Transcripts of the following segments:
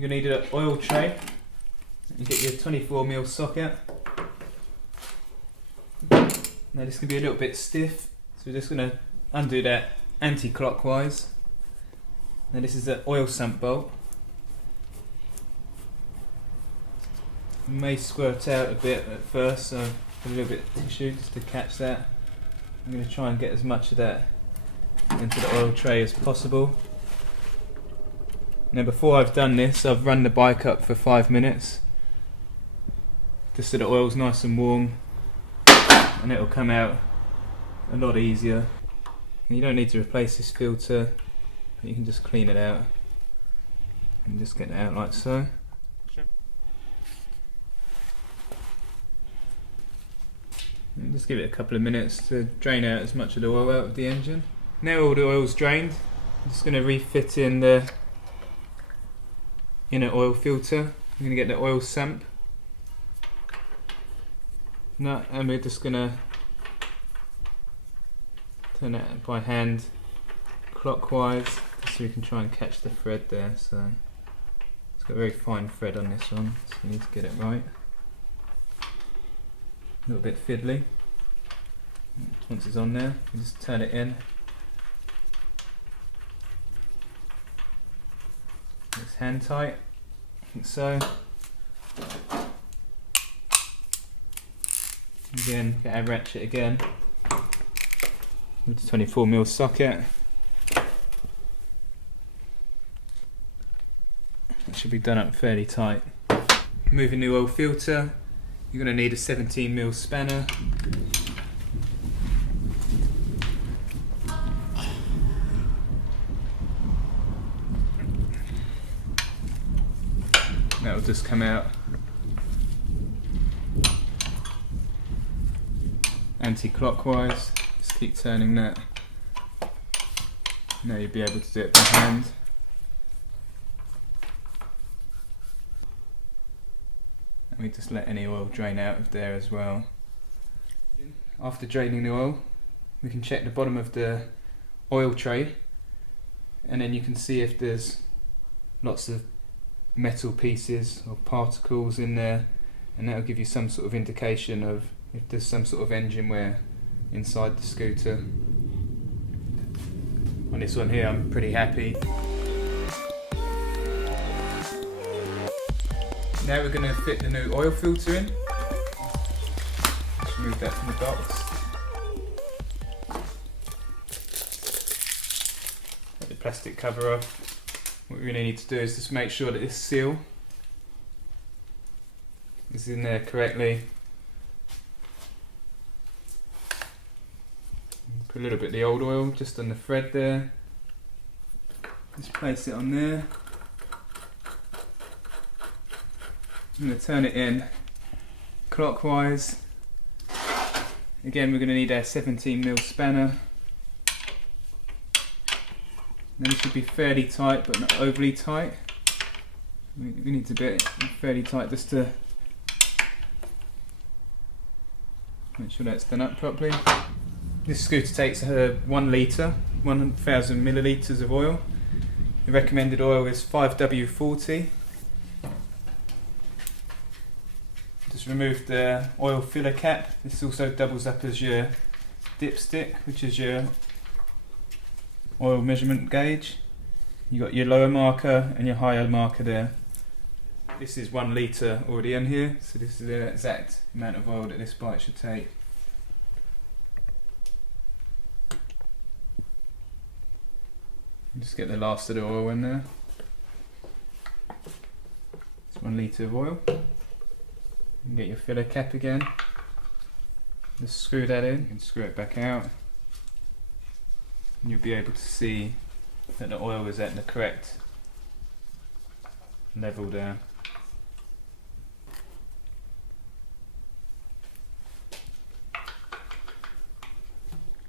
you're going to need an oil tray. You get your 24mm socket. Now this can be a little bit stiff, so we're just going to undo that anti-clockwise. Now this is the oil sump bolt. It may squirt out a bit at first, so a little bit of tissue just to catch that. I'm going to try and get as much of that into the oil tray as possible. Now before I've done this, I've run the bike up for 5 minutes just so the oil's nice and warm, and it'll come out a lot easier. And you don't need to replace this filter, you can just clean it out and just get it out like so. And just give it a couple of minutes to drain out as much of the oil out of the engine. Now all the oil's drained, I'm just going to refit in the inner oil filter. I'm going to get the oil sump. And we're just going to turn it by hand clockwise so we can try and catch the thread there. So it's got a very fine thread on this one, so you need to get it right. A little bit fiddly. Once it's on there, you just turn it in. It's hand tight, like so. Again, get our ratchet again with the 24mm socket. That should be done up fairly tight. Moving the oil filter, you're going to need a 17mm spanner. That will just come out anti-clockwise. Just keep turning that. Now you'll be able to do it by hand. And we just let any oil drain out of there as well. After draining the oil, we can check the bottom of the oil tray, and then you can see if there's lots of metal pieces or particles in there, and that'll give you some sort of indication of if there's some sort of engine wear inside the scooter. On this one here, I'm pretty happy. Now we're going to fit the new oil filter in. Just remove that from the box. Take the plastic cover off. What we really need to do is just make sure that this seal is in there correctly. Put a little bit of the old oil just on the thread there. Just place it on there. I'm going to turn it in clockwise. Again, we're going to need our 17mm spanner. Then it should be fairly tight, but not overly tight. We need to be fairly tight just to make sure that's done up properly. This scooter takes 1 litre, 1000 millilitres of oil. The recommended oil is 5W40. Just remove the oil filler cap. This also doubles up as your dipstick, which is your oil measurement gauge. You got your lower marker and your higher marker there. This is 1 litre already in here, so this is the exact amount of oil that this bike should take. Just get the last of the oil in there. It's 1 litre of oil. You can get your filler cap again. Just screw that in, you can screw it back out. And you'll be able to see that the oil is at the correct level there.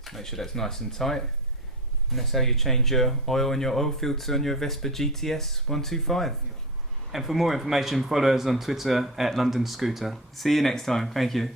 Just make sure that's nice and tight. And that's how you change your oil and your oil filter on your Vespa GTS 125. And for more information, follow us on Twitter @LondonScooter. See you next time. Thank you.